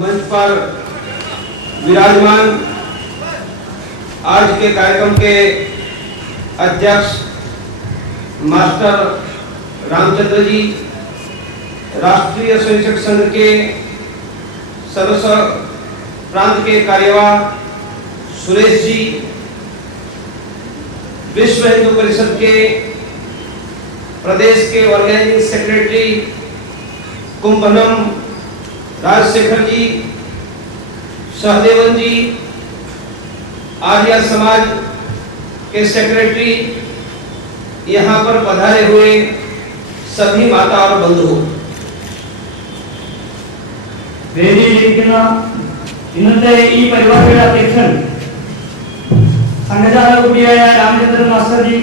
मंच पर विराजमान आज के कार्यक्रम के अध्यक्ष मास्टर रामचंद्र जी, राष्ट्रीय स्वयंसेवक संघ के सदस्य प्रांत के कार्यवाह सुरेश जी, विश्व हिंदू परिषद के प्रदेश के ऑर्गेनाइजिंग सेक्रेटरी कुंभनम राजशेखर जी, सहदेवन जी, आर्य समाज के सेक्रेटरी, यहाँ पर पधारे हुए सभी माता और बंधु, ഇന്നത്തെ ഈ പരിപാടിയുടെ അധ്യക്ഷൻ സംഘചാലക കൂടിയായ Ramachandran master G.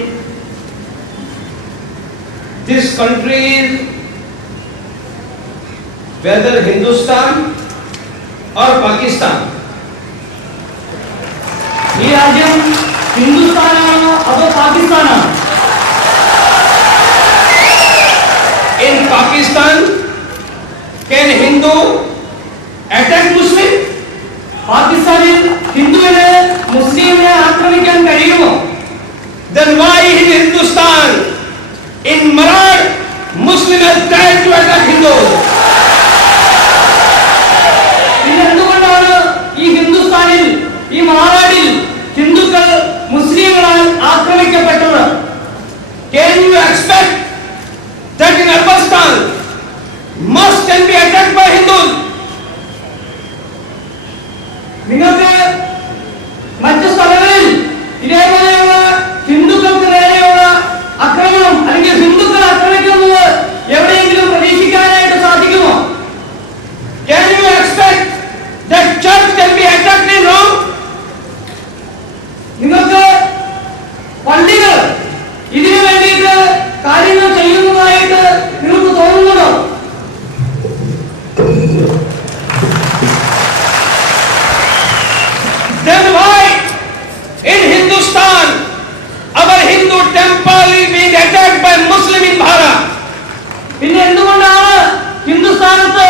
This country is whether Hindustan or Pakistan. ഈ രാജ്യം ഹിന്ദുസ്ഥാനാണോ അതോ പാകിസ്ഥാനാണോ? In Pakistan, can Hindu attack Muslim? പാകിസ്ഥാനിൽ ഹിന്ദുവിനെ മുസ്ലിമിനെ ആക്രമിക്കാൻ കഴിയുമോ? Then why in Hindustan, in Marad, Muslim has tried to attack Hindus? പിന്നെ എന്തുകൊണ്ടാണ് ഈ ഹിന്ദുസ്ഥാനിൽ, ഈ മാറാടിൽ ഹിന്ദുക്കൾ മുസ്ലിങ്ങളാൽ ആക്രമിക്കപ്പെട്ടത്? Can you expect that in Afghanistan, mosques can be attacked by Hindus? നിങ്ങൾക്ക് മറ്റു സ്ഥലങ്ങളിൽ ഇതേപോലെയുള്ള ഹിന്ദുക്കൾക്ക് നേരെയുള്ള ആക്രമണം അല്ലെങ്കിൽ ഹിന്ദുക്കൾ ആക്രമിക്കുന്നത് എവിടെയെങ്കിലും പ്രതീക്ഷിക്കാനായിട്ട് സാധിക്കുമോ? Can you expect that church can be attacked in Rome? നിങ്ങൾക്ക് പള്ളികൾ ഇതിനു വേണ്ടിയിട്ട് കാര്യങ്ങൾ ചെയ്യുന്നതായിട്ട് നിങ്ങൾക്ക് തോന്നുന്നുണ്ടോ? Then why in Hindustan our Hindu temple is being attacked by Muslim in Bharat? പിന്നെ എന്തുകൊണ്ടാണ് ഹിന്ദുസ്ഥാനത്ത്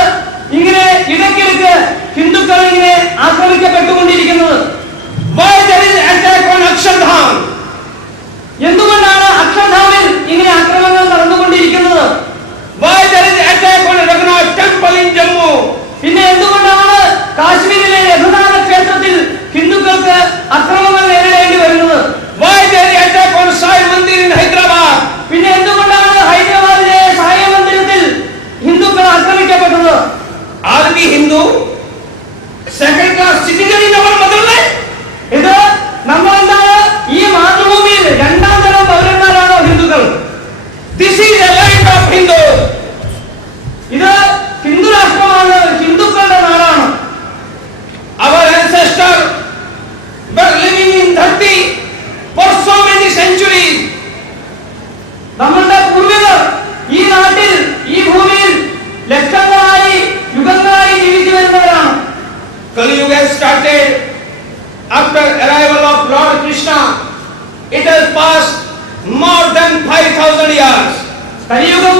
ഇങ്ങനെ ഇടയ്ക്കിടയ്ക്ക് ഹിന്ദുക്കൾ ഇങ്ങനെ ആക്രമിക്കപ്പെട്ടുകൊണ്ടിരിക്കുന്നത്? Why there is attack on Akshardham? എന്തുകൊണ്ടാണ് അക്ഷർധാമിൽ ഇങ്ങനെ ആക്രമണങ്ങൾ നടന്നുകൊണ്ടിരിക്കുന്നത്? Why there is attack on Raghunath temple in Jammu? പിന്നെ എന്തുകൊണ്ടാണ് കാശ്മീരിലെ രഘുനാഥ ക്ഷേത്രത്തിൽ ഹിന്ദുക്കൾക്ക് അക്രമങ്ങൾ നേരിടേണ്ടി വരുന്നത്? Why there is attack on Sai Mandir in Hyderabad? പിന്നെ എന്തുകൊണ്ടാണ് ഹൈദരാബാദിലെ സായി മന്ദിരത്തിൽ ഹിന്ദുക്കൾ ആക്രമിക്കപ്പെട്ടത്? Are we Hindu? Second class citizen in our motherland? ഇത് നമ്മൾ എന്താണ് ഈ മാതൃഭൂമിയിൽ രണ്ടാം തരം പൗരന്മാരാണോ ഹിന്ദുക്കൾ? This is a land of Hindus. ഇത് ഹിന്ദു രാഷ്ട്രമാണ്, ഹിന്ദുക്കളുടെ നാടാണ്. Our ancestors were living in Dharti for so many centuries. നമ്മളുടെ പൂർവികർ ഈ നാട്ടിൽ, ഈ ഭൂമിയിൽ ലക്ഷങ്ങളായി യുഗങ്ങളായി ജീവിച്ചു വരുന്നവരാണ്. Kali Yuga has started after arrival of Lord Krishna. It has passed more than 5,000 years. കലിയുഗം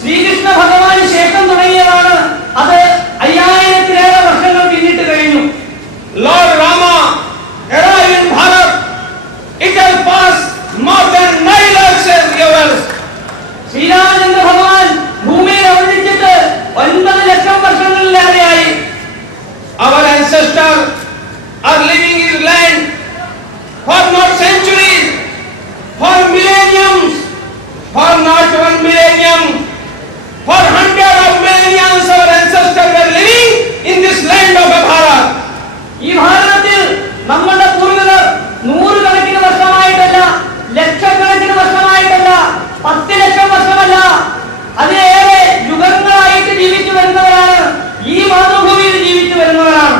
Sreekrishna ഭഗവാന് ശേഷം തുടങ്ങിയതാണ്. അത് 5000-ലേറെ വർഷങ്ങൾ പിന്നിട്ട് കഴിഞ്ഞു. Lord Rama arrived in Bharat. It has passed more than 9 lakhs years. Sri Ramachandra ഭഗവാൻ ഭൂമിയിൽ അവതരിച്ചിട്ട് 9 ലക്ഷം വർഷങ്ങളിലേറെയായി. Our ancestors are living in land for not centuries, for millenniums, for not 1 millennium, for hundreds of millenniums. Our ancestors were living in this land of Bharat. ഈ ഭാരതത്തിൽ നമ്മുടെ പൂർവികർ നൂറുകണക്കിന് വർഷമായിട്ടല്ല, ലക്ഷക്കണക്കിന് വർഷമായിട്ടല്ല, 10 ലക്ഷം വർഷമല്ല, അതിലേറെ യുഗങ്ങളായിട്ട് ജീവിച്ചു വരുന്നവരാണ്. ഈ മാതൃഭൂമിയിൽ ജീവിച്ചു വരുന്നവരാണ്.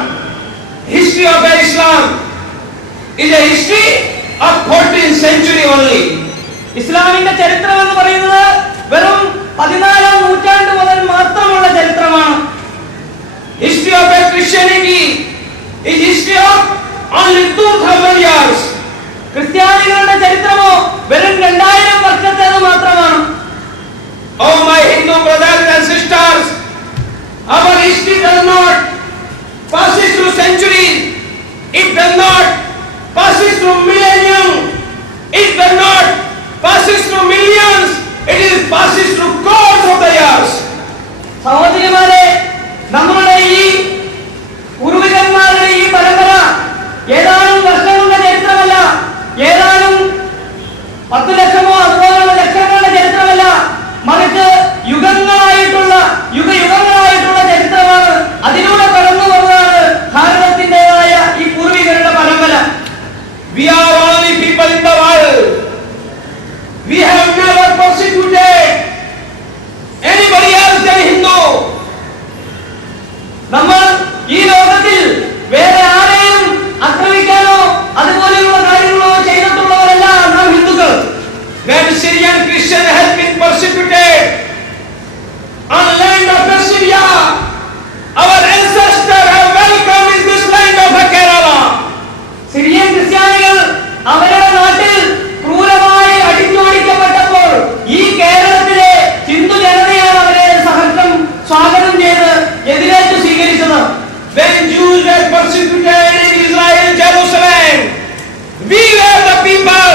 History of Islam is a history of 14th century only. ഇസ്ലാമിന്റെ ചരിത്രം എന്ന് പറയുന്നത് വെറും 14ാം നൂറ്റാണ്ട് മുതൽ മാത്രമുള്ള ചരിത്രമാണ്. History of Christianity is history of only 2000 years. ക്രിസ്ത്യാനികളുടെ ചരിത്രമോ വെറും 2000 വർഷത്തേത് മാത്രമാണ്. Oh my Hindu brothers and sisters, our history does not It does not passes through millennium. It does not passes through millions. It is passes through crores of the years. സഹോദരിമാരെ, നമ്മുടെ ഈ പൂർവികന്മാരുടെ ഈ പരമ്പര ഏതാനും വർഷങ്ങളുടെ ചരിത്രമല്ല, ഏതാനും 10 ലക്ഷമോ അതുപോലുള്ള ലക്ഷങ്ങളുടെ ചരിത്രമല്ല, മറിച്ച് യുഗങ്ങളായിട്ടുള്ള ചരിത്രമാണ്. അതിലൂടെ കടന്നു വന്നതാണ് ഭാരതത്തിൻ്റെതായ ഈ പൂർവികരുടെ പരമ്പര. We are only people in the world. We have never persecuted anybody else than Hindu. നമ്മൾ ഈ ലോകത്തിൽ വേറെ ആരെയും ആക്രമിക്കാനോ അതുപോലെയുള്ള കാര്യങ്ങളോ ചെയ്തിട്ടുള്ളവരല്ല നാം ഹിന്ദുക്കൾ. When Syrian Christian has been persecuted on land of Syria, our ancestors have welcomed in this land of Kerala. Syrian ക്രിസ്ത്യാനികൾ അവരുടെ നാട്ടിൽ ക്രൂരമായി അടിച്ചോടിക്കപ്പെട്ടപ്പോൾ ഈ കേരളത്തിലെ ഹിന്ദു ജനതയാണ് അവരെ സഹർഷം സ്വാഗതം ചെയ്ത് എതിരേറ്റ് സ്വീകരിച്ചത്. When Jews were persecuted in Israel, Jerusalem, we were the people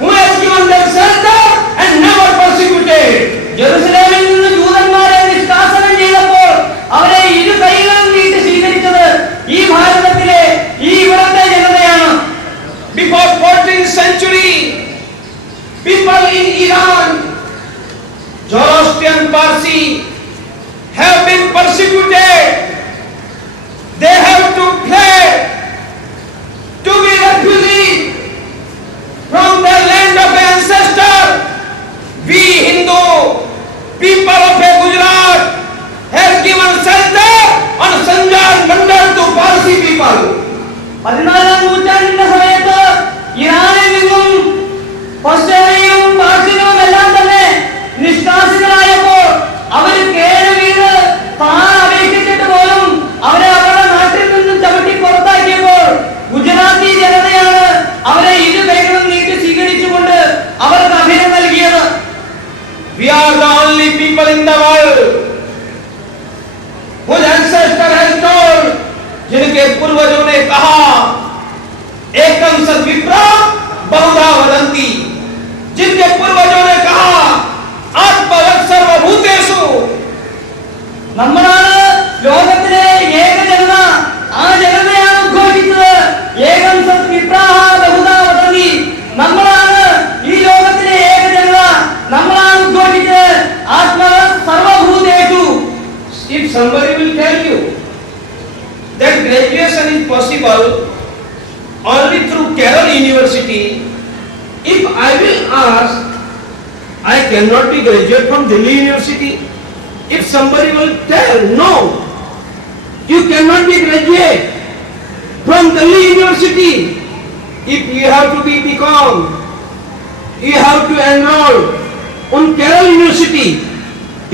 who has given them shelter and never persecuted. ജെറുസലേമിൽ നിന്ന് ജൂതന്മാരെ നിഷ്കാസനം ചെയ്തപ്പോൾ അവരെ ഇരു കൈകളും നീട്ടി സ്വീകരിച്ചത് ഈ ഭാരതത്തിലെ ഇവിടത്തെ ജനതയാണ്. Before 14th century, people in Iran, Zoroastrian Parsi, have been persecuted. They have to flee to be refugees from their land of ancestor. We Hindu people of Gujarat have given shelter on Sanjar Mandal to Parsi people. 14ാം നൂറ്റാണ്ടിന്റെ സമയത്ത് ഇറാനിൽ നിന്നും പശ്ചിമയും പാർസിലും എല്ലാം തന്നെ നിഷ്കാസിതരായപ്പോൾ അവർ കേട് വീണ് താൻ അപേക്ഷിച്ചിട്ട് പോലും അവരെ അവരുടെ നാട്ടിൽ നിന്നും ചവിട്ടി പുറത്താക്കിയപ്പോൾ ഗുജറാത്തി ജനതയാണ് അവരെ ഇരു കൈകളും നീട്ടി സ്വീകരിച്ചുകൊണ്ട് അവർക്ക് അഭയം നൽകിയത്. We are the only people in the world whose ancestor has told, जिनके पूर्वजों ने कहा एकम सद विप्रा बहुधा वदन्ति, जिनके पूर्वजों ने कहा आत्मवत् सर्वभूतेषु. നമ്മളാണ് ലോകത്തിലെ ഏക ജനത. ആ ജനതയാണ് ഉദ്ഘോഷിച്ചത് ഏകം സത് വിപ്രാഹ ബഹുധാ വദന്തി. നമ്മളാണ് ഈ ലോകത്തിലെ ഏക ജനത. നമ്മളാണ് ഉദ്ഘോഷിച്ചത് ആത്മവത് സർവഭൂതേഷു. If somebody will tell you that graduation is possible only through Kerala University, if I will ask, I cannot be graduate from Delhi University. If somebody will tell, no, you cannot be graduate from Delhi University. If you have to be BCom, you have to enroll on Kerala University.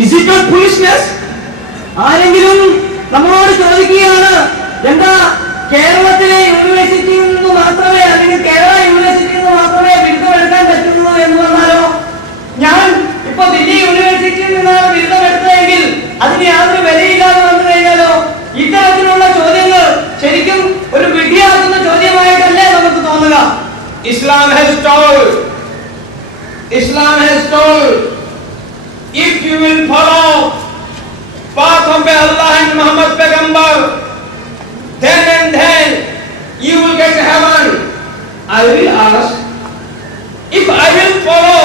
Is it not foolishness? ആരെങ്കിലും നമ്മളോട് ചോദിക്കുകയാണ്, എന്താ കേരളത്തിലെ യൂണിവേഴ്സിറ്റിയിൽ നിന്ന് മാത്രമേ അല്ലെങ്കിൽ കേരള യൂണിവേഴ്സിറ്റിയിൽ നിന്ന് മാത്രമേ ബിരുദം എടുക്കാൻ പറ്റുള്ളൂ എന്ന് പറഞ്ഞാലോ? ഞാൻ ഇപ്പൊ ദില്ലി യൂണിവേഴ്സിറ്റിയിൽ നിന്നാണ് ബിരുദം എടുത്തതെങ്കിൽ അതിന് യാതൊരു വിലയില്ലാതെ വന്നു കഴിഞ്ഞാലോ? ഇത്തരത്തിലുള്ള ചോദ്യങ്ങൾ ശരിക്കും ഒരു വിഡ്ഢിയാക്കുന്ന ചോദ്യമായിട്ടല്ലേ നമുക്ക് തോന്നുക. Islam has told, if you will follow path of Allah and Muhammad Paigambar, then and then you will get heaven. I will ask, if I will follow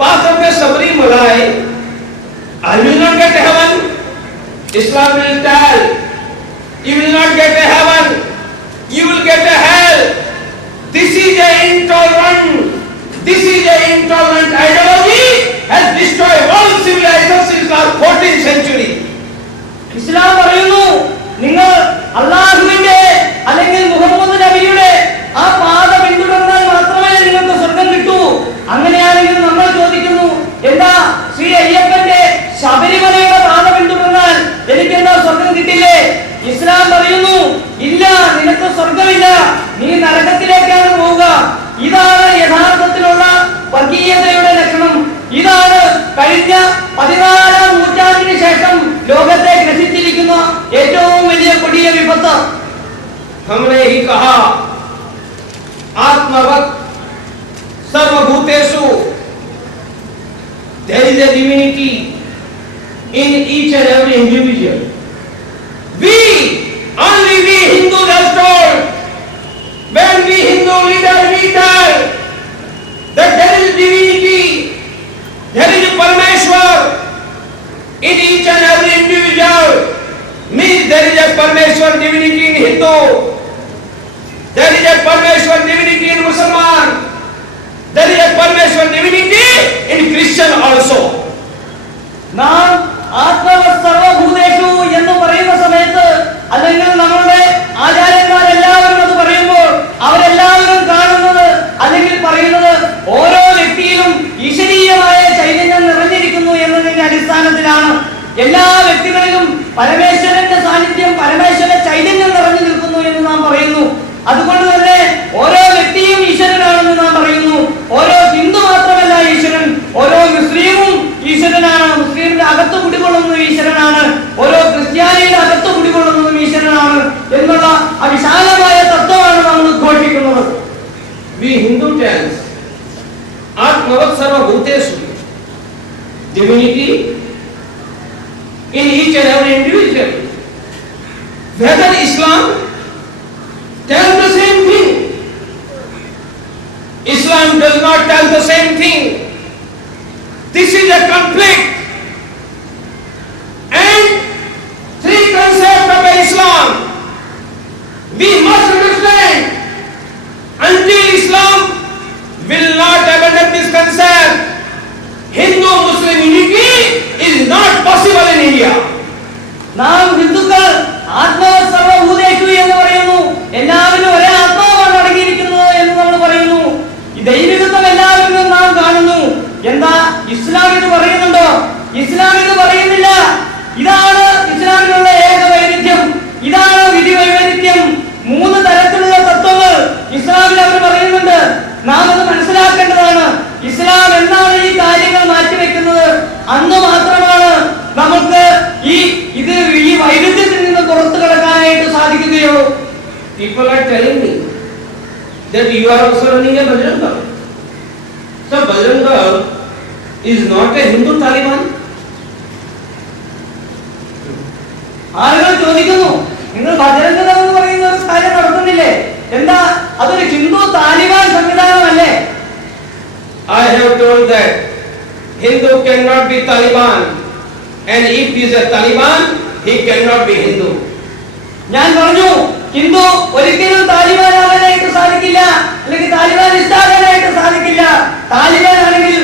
path of Sabri Malai, I will not get heaven. Islam will tell, you will not get a heaven, you will get a hell. This is a intolerant ideology has destroyed all civilizations since our 14th century. ഇസ്ലാം പറയുന്നു, നിങ്ങൾ അല്ലാഹുവിന്റെ അല്ലെങ്കിൽ മുഹമ്മദ് നബിയുടെ ആ പാത പിന്തുടർന്നാൽ മാത്രമേ നിങ്ങൾക്ക് സ്വർഗം കിട്ടൂ. അങ്ങനെയാണെങ്കിൽ നമ്മൾ ചോദിക്കുന്നു, എന്താ ശ്രീ അയ്യപ്പന്റെ ശബരിമലയുടെ പാത പിന്തുടർന്നാൽ എനിക്ക് എന്താ സ്വർഗം കിട്ടില്ലേ? ഇസ്ലാം പറയുന്നു, ഇല്ല, നിനക്ക് സ്വർഗമില്ല, നീ നരകത്തിലേക്കാണ് പോവുക. ഇതാണ് യഥാർത്ഥത്തിലുള്ള വർഗീയതയുടെ ലക്ഷണം. ഇതാണ് കഴിഞ്ഞ 14ാം നൂറ്റാണ്ടിന് ശേഷം ലോകത്തെ ഗ്രസിച്ചിരിക്കുന്ന ഏറ്റവും വലിയ കൊടിയ വിപത്ത്. हमने ही कहा आत्मवत् सर्वभूतेषु, there is a divinity in each and every individual. Only we Hindus are told, when we Hindu leaders meet her, that there is divinity, there is a Parameshwar in each and every individual. Means there is a Parameshwar divinity in Hindu, there is a Parameshwar divinity in Musliman, there is a Parameshwar divinity in Christian also. നാം ആത്മവത് സർവഭൂതേഷു എന്ന് പറയുന്ന സമയത്ത്, അല്ലെങ്കിൽ നമ്മളുടെ ആചാര്യന്മാരെല്ലാവരും അത് പറയുമ്പോൾ അവരെല്ലാവരും കാണുന്നത് അല്ലെങ്കിൽ പറയുന്നത് ഓരോ വ്യക്തിയിലും ഈശ്വരീയമായ ചൈതന്യം നിറഞ്ഞിരിക്കുന്നു എന്നതിന്റെ അടിസ്ഥാനത്തിലാണ്. എല്ലാ വ്യക്തികളിലും പരമേശ്വരന്റെ സാന്നിധ്യം, പരമേശ്വര ചൈതന്യം നിറഞ്ഞു നിൽക്കുന്നു എന്ന് നാം പറയുന്നു. അതുകൊണ്ട് തന്നെ ഓരോ വ്യക്തിയും ഈശ്വരനാണെന്ന് നാം പറയുന്നു. ഓരോ ഹിന്ദു മാത്രമല്ല ഈശ്വരൻ, ഓരോ മുസ്ലിമും ഈശ്വരനാണ്. മുസ്ലിമിന്റെ അകത്ത് കുടികൊള്ളുന്നതും ഈശ്വരനാണ്, ഓരോ ക്രിസ്ത്യാനിയുടെ അകത്ത് കുടികൊള്ളുന്നതും ഈശ്വരനാണ് എന്നുള്ള വിശാലമായ തത്വമാണ് നമ്മൾ ഉദ്ഘോഷിക്കുന്നത്. We Hindu tells Atmavat Sarvabhuteshu, divinity in each and every individual. Whether Islam tells the same thing, Islam does not tell the same thing. This is a conflict, and three concepts of Islam we must understand. Until Islam will not abandon this concept, Hindu-Muslim unity is not possible in India. നാം ഹിന്ദുക്കൾ ആത്മവത് സർവഭൂതേഷു എന്ന് പറയുന്നു. എല്ലാവരും ഒരേ ആത്മാവാണ് അടങ്ങിയിരിക്കുന്നത് എന്ന് നമ്മൾ പറയുന്നു. ഈ ദൈവികത്വം എല്ലാവരിലും നാം കാണുന്നു. എന്താ ഇസ്ലാം ഇത് പറയുന്നുണ്ടോ? ഇസ്ലാം ഇത് പറയുന്നില്ല. ഇതാണ് ഇസ്ലാമിലുള്ള ഏക വൈരുദ്ധ്യം, ഇതാണ് വിധി വൈരുദ്ധ്യം. മൂന്ന് തരത്തിലുള്ള തത്വങ്ങൾ ഇസ്ലാമിൽ അവർ പറയുന്നുണ്ട്. നാം അത് മനസ്സിലാക്കേണ്ടതാണ്. ഇസ്ലാം എന്നാണ് ഈ കാര്യങ്ങൾ മാറ്റിവെക്കുന്നത്, അന്ന് മാത്രമാണ് നമുക്ക് ഈ വൈരുദ്ധ്യത്തിൽ നിന്ന് പുറത്തു കടക്കാനായിട്ട് സാധിക്കുകയുള്ളൂ. People are telling me that you are also running a Bajrang Dal. So Bajrang Dal is not a Hindu Taliban. ആളുകൾ ചോദിക്കുന്നു, നിങ്ങൾ ബജറംഗ് ദൾ എന്ന് പറയുന്ന ഒരു കാര്യം നടത്തുന്നില്ലേ? എന്താ അതൊരു Hindu Taliban സംവിധാനമല്ലേ? I have told that Hindu cannot be Taliban, and if he is a Taliban, he cannot be Hindu. ഞാൻ പറഞ്ഞു, ഹിന്ദു ഒരിക്കലും താലിബാൻ ആകാനായിട്ട് സാധിക്കില്ല, അല്ലെങ്കിൽ താലിബാനിസ്റ്റ് ആകാനായിട്ട് സാധിക്കില്ല. താലിബാൻ ആണെങ്കിൽ